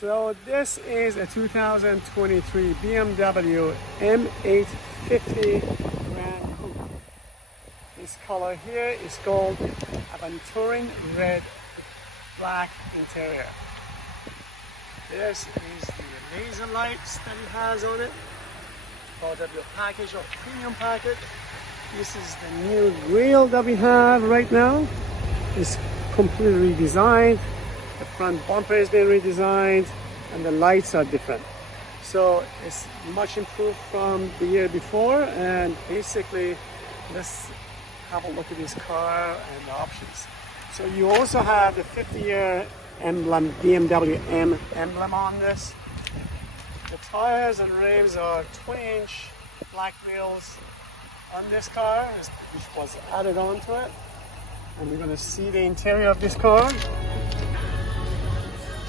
So this is a 2023 BMW M850 Grand Coupe. This color here is called Aventurine Red Black interior. This is the laser lights that it has on it, part of your package or premium package. This is the new grille that we have right now. It's completely redesigned. The front bumper has been redesigned and the lights are different. So it's much improved from the year before, and basically let's have a look at this car and the options. So you also have the 50-year emblem, BMW M emblem on this. The tires and rims are 20-inch black wheels on this car, which was added onto it. And we're going to see the interior of this car.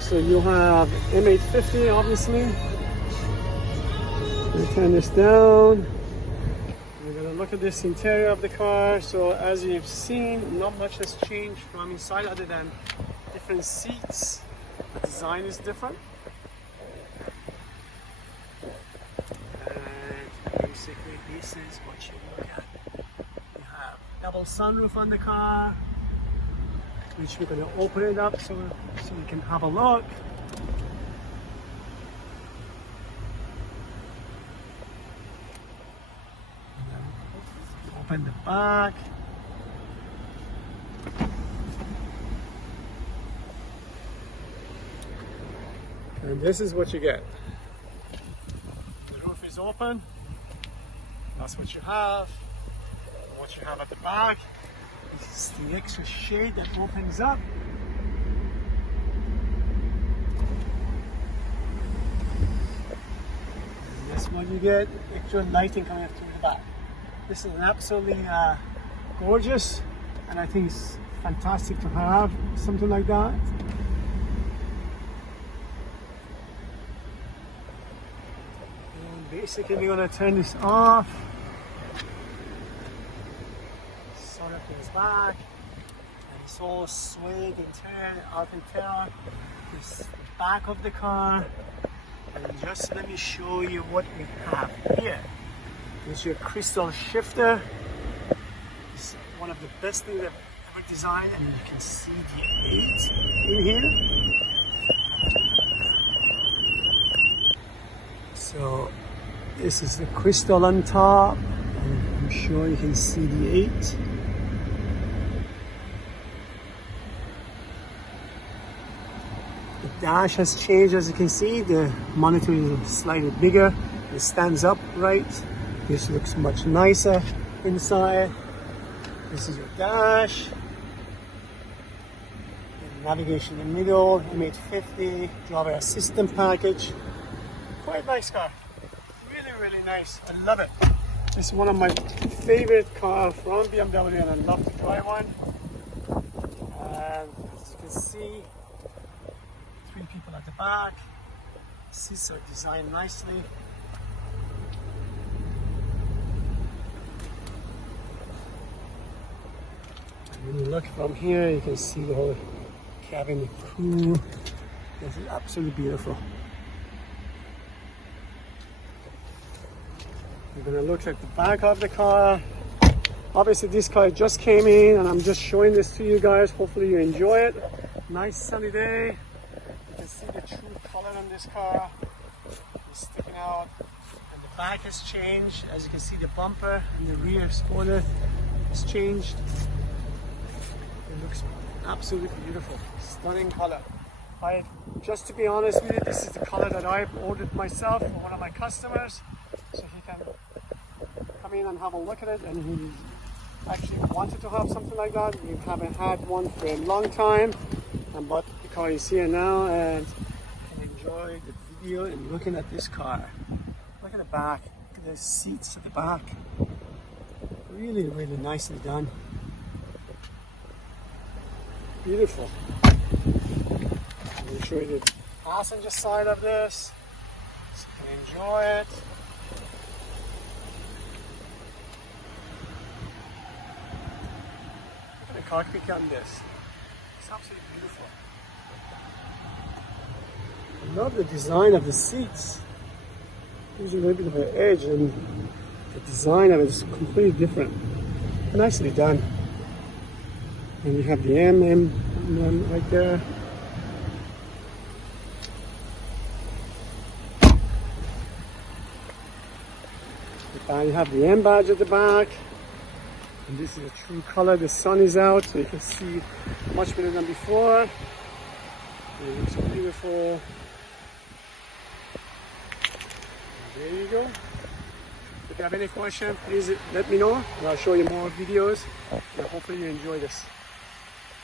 So you have M850, obviously. I'm going to turn this down. We're going to look at this interior of the car. So as you've seen, not much has changed from inside other than different seats. The design is different. And basically this is what you look at. You have double sunroof on the car, which we're going to open it up so you can have a look. Open the back. And this is what you get. The roof is open. That's what you have. And what you have at the back is the extra shade that opens up. And that's what you get, extra lighting coming up through the back. This is an absolutely gorgeous, and I think it's fantastic to have something like that. And basically we're going to turn this off. Sunroof is back, and it's all suede interior, Alcantara. This is the back of the car, and just let me show you what we have here. This is your crystal shifter. It's one of the best things I've ever designed, and you can see the 8 in here. So this is the crystal on top, and I'm sure you can see the 8. The dash has changed, as you can see. The monitor is slightly bigger. It stands up right. This looks much nicer inside. This is your dash. The navigation in the middle, M850, driver assistant package. Quite nice car. Really, really nice. I love it. It's one of my favorite cars from BMW, and I love to drive one. And as you can see, 3 people at the back. Seats are designed nicely. When you look from here, you can see the whole cabin crew. This is absolutely beautiful. We're going to look at the back of the car. Obviously this car just came in, and I'm just showing this to you guys. Hopefully you enjoy it. Nice sunny day. You can see the true color on this car. It's sticking out. And the back has changed. As you can see, the bumper and the rear spoiler has changed. It looks absolutely beautiful. Stunning color. Just to be honest with you, this is the color that I ordered myself for one of my customers. So he can come in and have a look at it, and he actually wanted to have something like that. We haven't had one for a long time, but the car is here now, and you can enjoy the video and looking at this car. Look at the back. Look at the seats at the back. Really, really nicely done. Beautiful. Let me show you the passenger side of this, so you can enjoy it. Look at the cockpit on this. It's absolutely beautiful. love the design of the seats. There's a little bit of an edge, and the design of it is completely different. Nicely done. And you have the M right there. You have the M badge at the back. And this is a true color. The sun is out, so you can see much better than before. It looks beautiful. There you go. If you have any questions, please let me know, and I'll show you more videos. And hopefully you enjoy this.